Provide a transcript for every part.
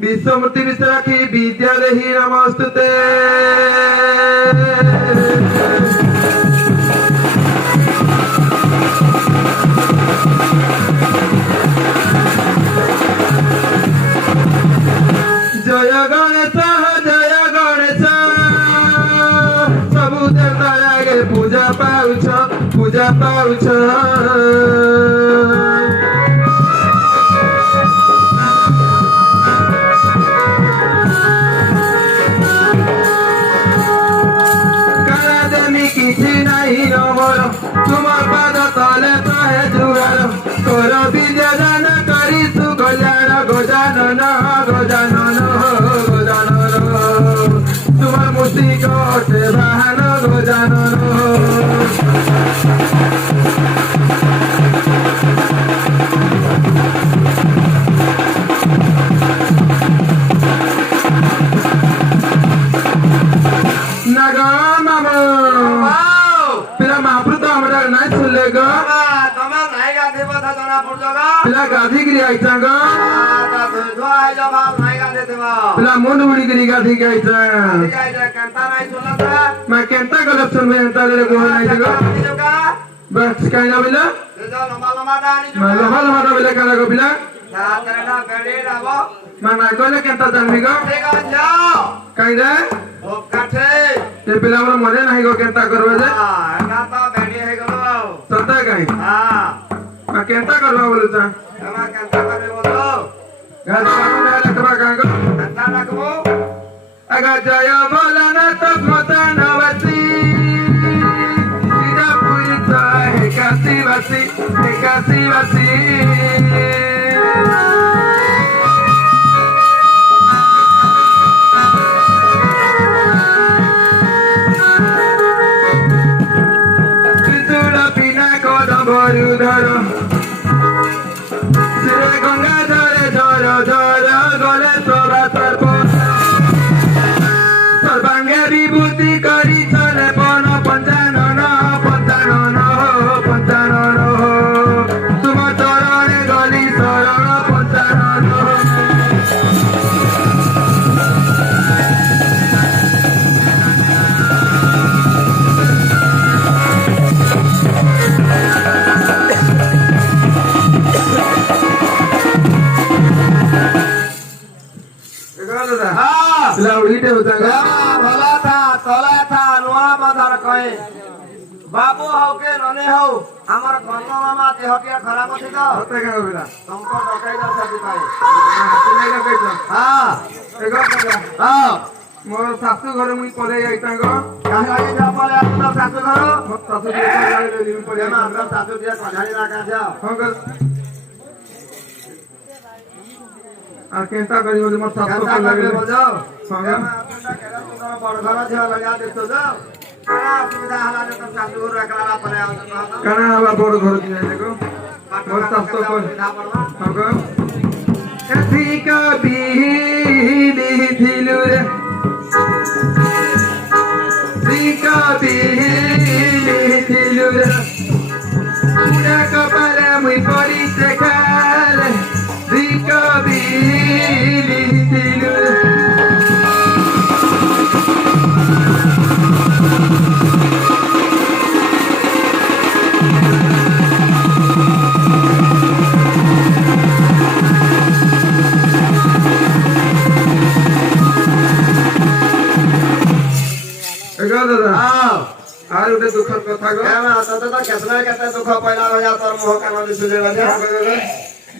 विश्वमूर्ति विश्राखी विद्यादेही नमस्तुते। जय गणेश सबु देवता आगे पूजा पाउछ किसी नहीं नमर तुम पाद तले तहे जुगार कर विद्या दान करी सुकल्याण गजानन गजानन गजानन तुम मूर्ति कटे बाहन गजानन। गाधी गिरी आइता ग पिला मुंड मुड़ी गिरी गाधी के आइता मैं केंता गलत सुन में एंता रे को नहीं जगह बस काई ना बिला मैं लम्बा लम्बा दा बिला काला को बिला मैं ना कोले केंता जानबी ग काई रे ते पिला मोर मने नाही गो केंता करबे जे ना तो बेडी हे गलो सता काई मैं केंता करबा बोलता एमा केंता करे बोलो गाज कानो लखबा कांगो केंता लखबो अगा जय बोलना तस्मता नवसी सीधा पुईता हे कासी वासी त्रिशूल बिना कदम बरुधर गंगा धरे धर गले शोभा सर्वांगे विभूति करी चले बन पंचानन तुम चरण गली शरण पंचानन। बाबू हो के नने हो हमर कन्नो मामा देहटिया खराब अछि त होते का बिला तुमको डकाई जा सदी पाए तुले का कहत हां एगो हां मोर सासु घर मुई पले आइता ग काहे लागे जा पले आपन सासु घर मोर सासु दिया लागे दिन पले ना हम सासु दिया पधारी ना का जा हां ग आ केंता करी बोले मोर सासु को लागे बजो हां ग बड़ घर झा लगा दे तो जा कना हवा बड़ घर दिया देखो मोर सासु को हां ग एथी का बीली थिलु रे Zika bihili tilure Una kapale muy porite kale Zika bihili tilure आर उठे दुख कथा गो एमा तत त केतना केतना दुख पहिला होया तोर मोह कान दिसुले बजे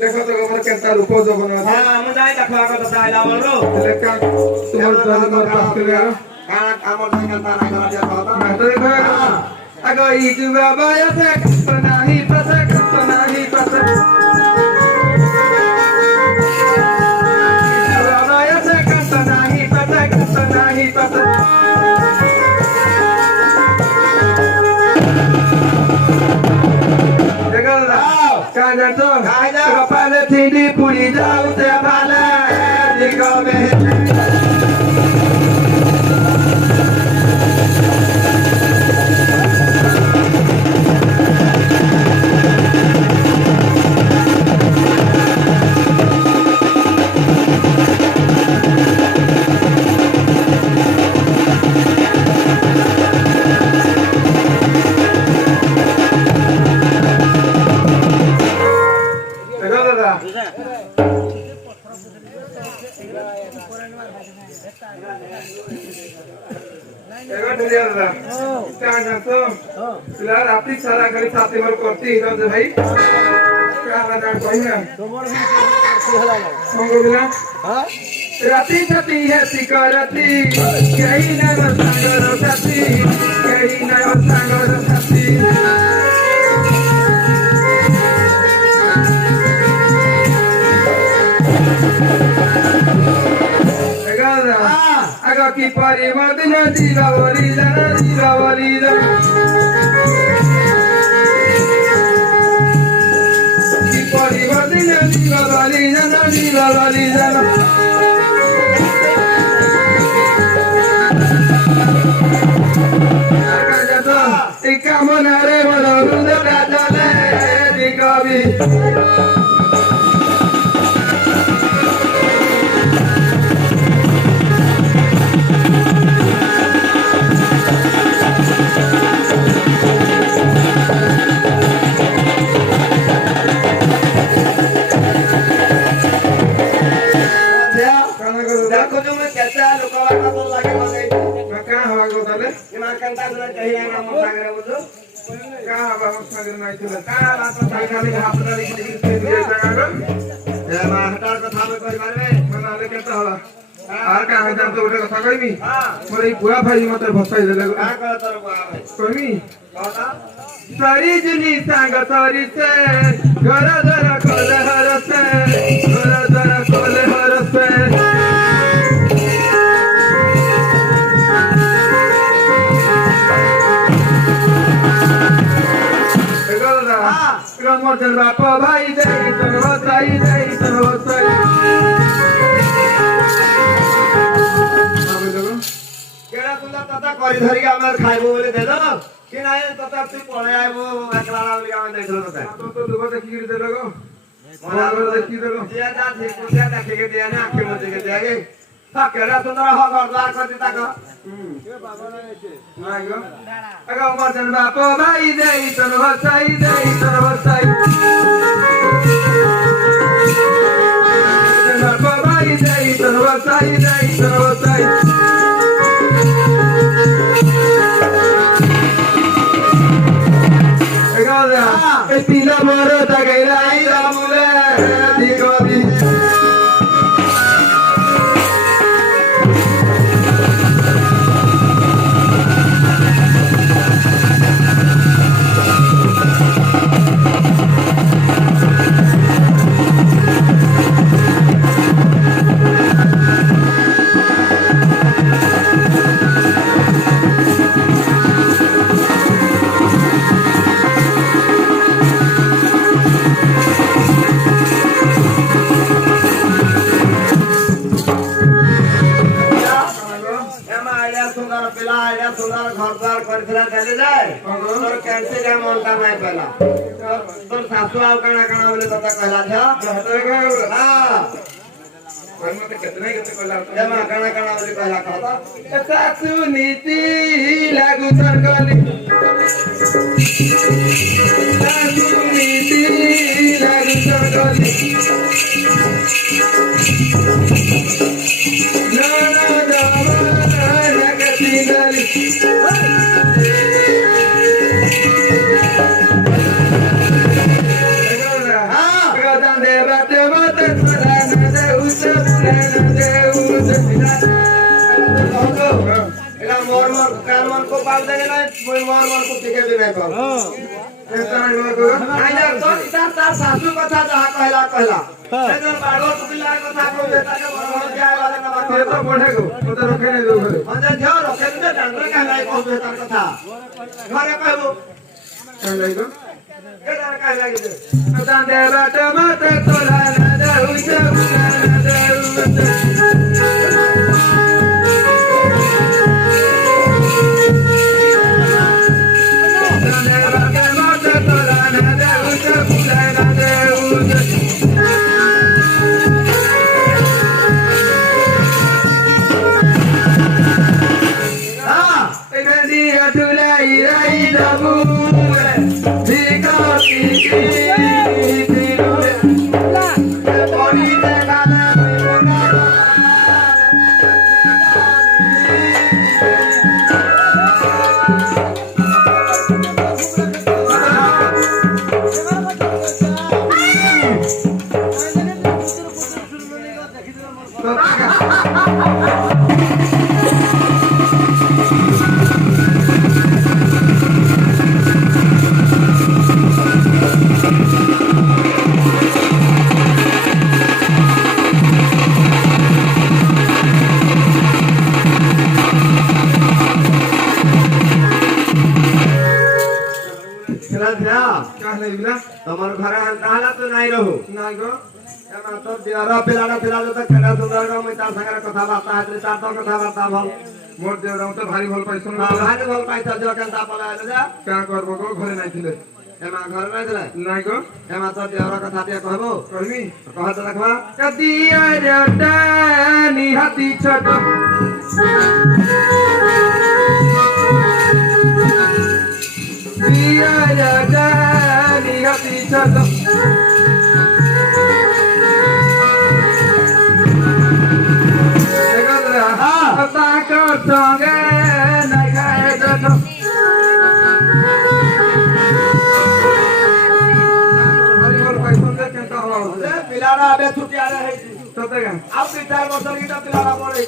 देखो तो हमर केतना रूप जो बना हां हम जाई देखला को त आइला बोलरो लेका तुमर दल मोर पास के गयो काना कामर जाई केतना ना करा दिया कहता मैं तो देखो अगो ई जुवा बाया से कतना ही पसे जुवा बाया से कतना ही पसे Kepala tinggi puli jauh terpala di kami. रात्रि सारा घड़ी छातीवर करती भाई राती छती है सिकरती कहीं न सागर छती कहीं न सागर छती आगा की परिमत नदी रावली की परिमत नदी रावली कामनारे मनोरुद राजाले दिगबी देखो जो मैं कैसा लोकाला का बोल लागे माने का हवा को तले इमा कंता सुना चाहिए ना मसागर बुझो का हवा मसागर नहीं चले का बात खाली हापदा लिखि दिए जगह ए मा हटार कथा में कहि मारबे मनाले केता होला आर का हजार तो उठे कथा कहमी हां मोर ई बुआ भाई मते भसाई देले का कर तर बुआ भाई कहमी कहता सारी जनी सांग सारी से घर दर कोले हर से घर दर कोले हर से मोर बाप भाई दे तन वसाई केड़ा तुला तता करी धरी हमर खाइबो बोले दे दो कि नाही तता तू पळे आइबो एकला बोली हम दे दो तता तो दुबा देखि दे लगो मोर देखि दे लो दिया जा थे कुटिया देखे के दिया ना आंखें मत के दिया गे ता केड़ा सुंदर हो घरदार कर देता का के बाबा ना ऐसे नाही गो अगा मोर बाप भाई दे तन वसाई बाप भाई दे तन वसाई Pila moro tagaila ida mule digodi घरदार करथिला चले जाए तोर कैसे जा मनता नहीं पहला तोर सासु आव कणा कणा बोले तता कहला था हां कोई मते कितने कहला जमा कणा कणा बोले कहला कहता सासु नीति लागू सरगली सासु नीति लागू सरगली ना दावा लगती गली मन को पाल देगे ना कोई मोर को टिके भी नहीं पाओ तार सासू कथा जहाँ कहला बाड़ो टुकला कथा को बेटा के बड़ जाए वाले ना बात तो पढ़े को तो रखे नहीं दो घरे अंदर ध्यान रखे तो डंडर कहला को बेटा कथा घरे कहबो कहला को केडा कहला के दान दे बात मत तोला ना जाऊ जाऊ ना जाऊ তোমার ঘরে তাহলে তো নাই রহু নাই গো তো দেওয়ার পিলাটা পিলা তো কেটা সুন্দর মুই তার সঙ্গে কথাবার্তা হাতে তার তো কথাবার্তা ভাল মোর দেওরা তো ভারী ভাল পাইছ না ভারি ভাল পাইছ যে কেনটা পলাইলে যা কা করব গো ঘরে নাই ছিলে এমা ঘরে নাই দিলে নাই গো এমা তো দেওয়ার কথা দিয়ে কহবো কইমি কহতে দেখবা কদিয়া রটা নিহাতি ছোট দিয়া রটা নিহাতি ছোট সঙ্গে নাই খায় যত পিলাটা আবে ছুটি আরে হইছি সতে গান আপ 3-4 বছর গিটা পিলাটা পড়ে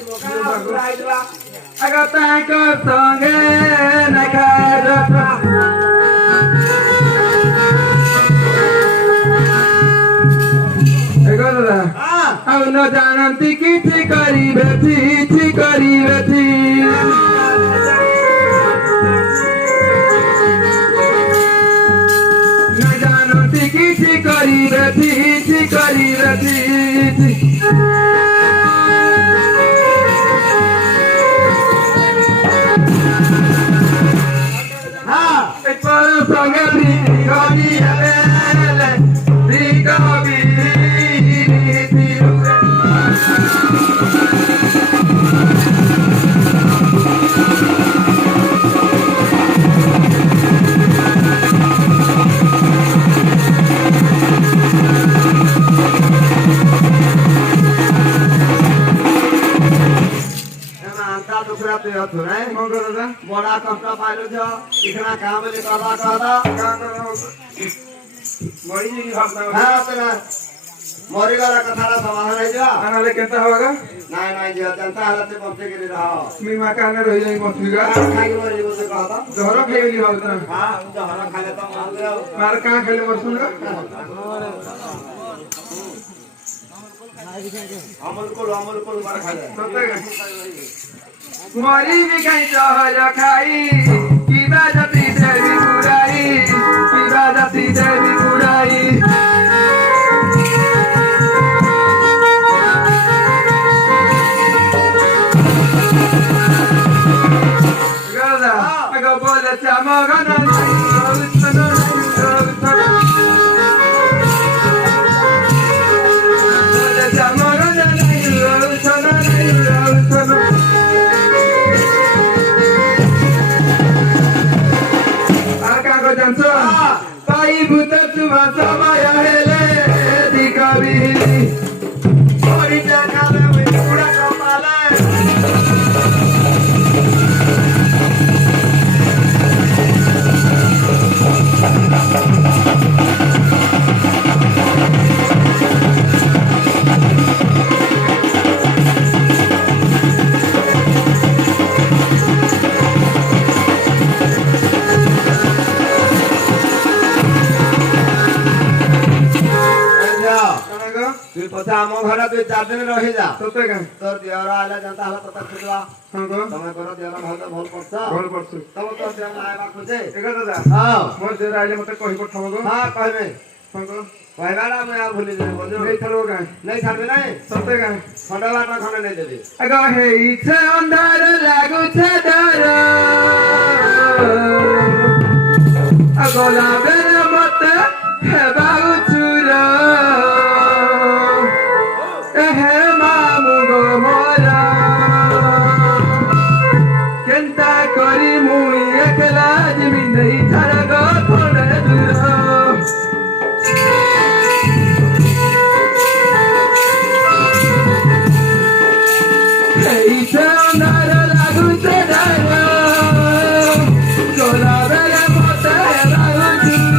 আইছিলা আগা তাক সঙ্গে নাই খায় যত এগোলা ଆଉ ନ ଜାଣନ୍ତି କିଛି କରିବେ ନ ଜାଣନ୍ତି କିଛି କରିବେ ପର ସଙ୍ଗେ ଗରି ହେଲେ बड़ा कष्ट पाइलो छ इतना काम ले करवा कहदा मरी जी भाषा हां तेरा मरी गला कथारा समाधान है जा आनाले केता होगा नहीं नहीं जे जनता हालत से पहुंचे के रहो मी माकाने रही जाई बसुगा खाई मरी बोले कहदा जहर खाइली होता हां जहर खाले तो मार गयो मार का खाइले मरसुगा अमल को मार खाले मरी भी कहीं जहर खाई की बाजती देवी बुराई गदा अगो बोले चामा गना पाई भूत तुम्हा समय हेले दिखावी ओरी जगह में वही पूरा कपाले তুই পছা ଆମ ଘରେ তুই 4 ଦିନ ରହି ଯା ସତେ ଗାଁ ତୋର ଦେହର ଆଇଲା ଜନ୍ତା ହେଲା ତତେ ଖୁଦବା ହଁ ଗো ତମେ କର ଦେହର ଭଲ ପଡଛ ଭଲ ପଡଛୁ ତମ ତୋର ଦେହ ଆଇବା ଖୁଜେ ଏଗା ଦାଦା ହଁ ମୋ ଦେହରେ ଆଇଲେ ମତେ କହି ପଠାବ ଗो ହଁ କହିବେ ହଁ ଗो କହିବାଟା ମୁଁ ଆଉ ଭୁଲି ଯିବି ବୋଝ ନେଇ ଥାलो ଗାଁ ନେଇ ଛାଡିବି ନାହିଁ ସତେ ଗାଁ ଖଣ୍ଡ ବାଟ ଖଣ୍ଡେ ନେଇ ଦେବି ଆଗ ହେଇଛେ ଅନ୍ଧାର ଲାଗୁଛେ ଡର ଗଲା ବେଲେ ମତେ ହେବାକୁ ଚୁର এহে মামু গো মোরা কেনতা করি মুই একলা জিমি নেই ছাড়া গো থোড়ে দূর এই সে অন্ধার লাগুছে ডর গলা বেলে মতে হেবাগু চুর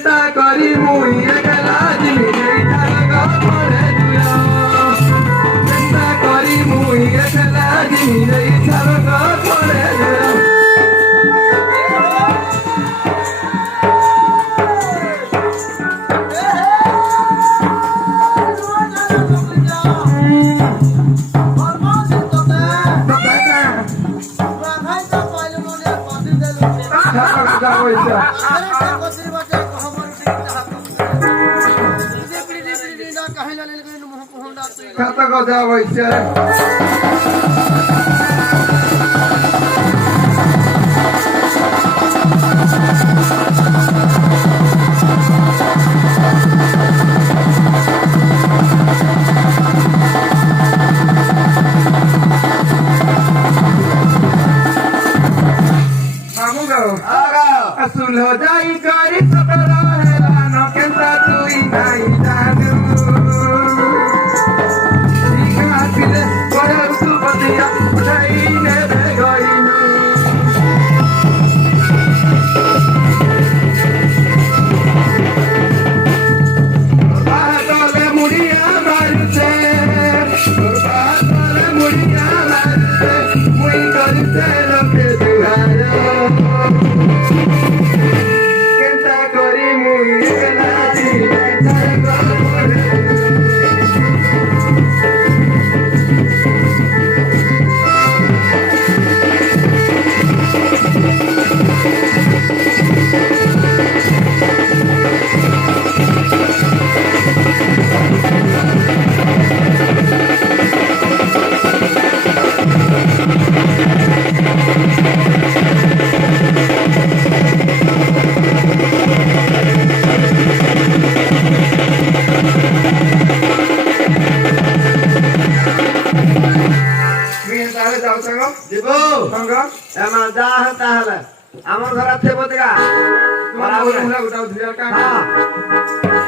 କେନ୍ତା କରି ମୁଇଁ ଏକଲା ଯିମି ଏଇଠାର ଘରେ ଦୁଆ କେନ୍ତା କରି ମୁଇଁ ଏକଲା ଯିମି ଏଇଠାର ଘରେ ଦୁଆ खाता কথা হইছে মামু গাও আসুল যাই করি সতরা হেলা ন কেনতা তুই নাই জানু ঠিকাছিলে বড় সুপতিয়া উঠাই নেবে গইনু বাতলে মুড়িয়া মারছে বাতলে মুড়িয়া মারছে মুই করিতে লোকে দুহার কেনতা করি মুই এলা দিলে তার ঘরে ଯିବୁ ଏମା ଯାହା ତାହେଲେ ଆମ ଘର ଥିବ ଦିକା তোমার